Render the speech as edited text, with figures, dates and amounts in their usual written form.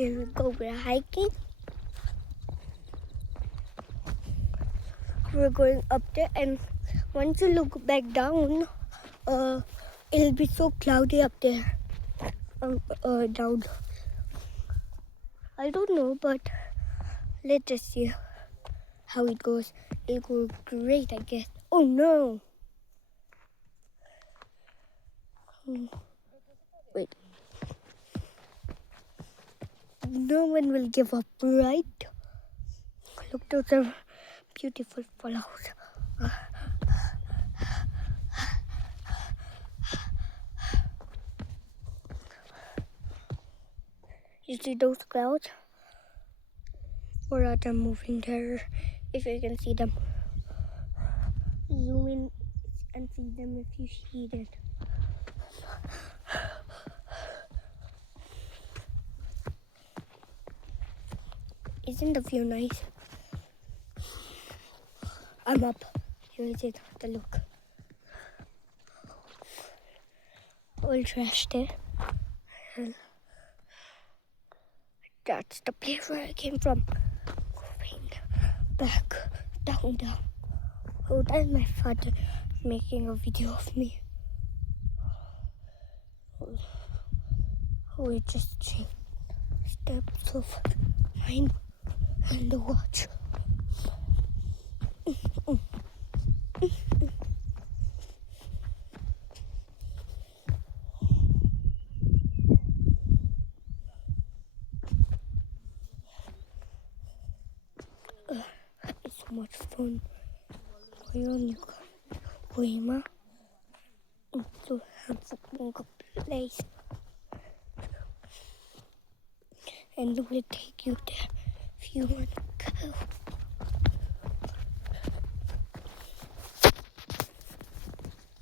Here we go, we're hiking. We're going up there, and once you look back down, it'll be so cloudy up there. Down. I don't know, but let's just see how it goes. It'll go great, I guess. Oh no! Wait. No one will give up, right? Look, those are beautiful flowers. You see those clouds? Or are they moving there? If you can see them. Zoom in and see them if you see it. Isn't the view nice? I'm up. Here is it. The look. All trash there. That's the place where I came from. Going back, down. Oh, that's my father making a video of me. Oh, it just changed steps of mine and the watch. It's so much fun. Koima. So have a place. And we'll take you there if you want to go.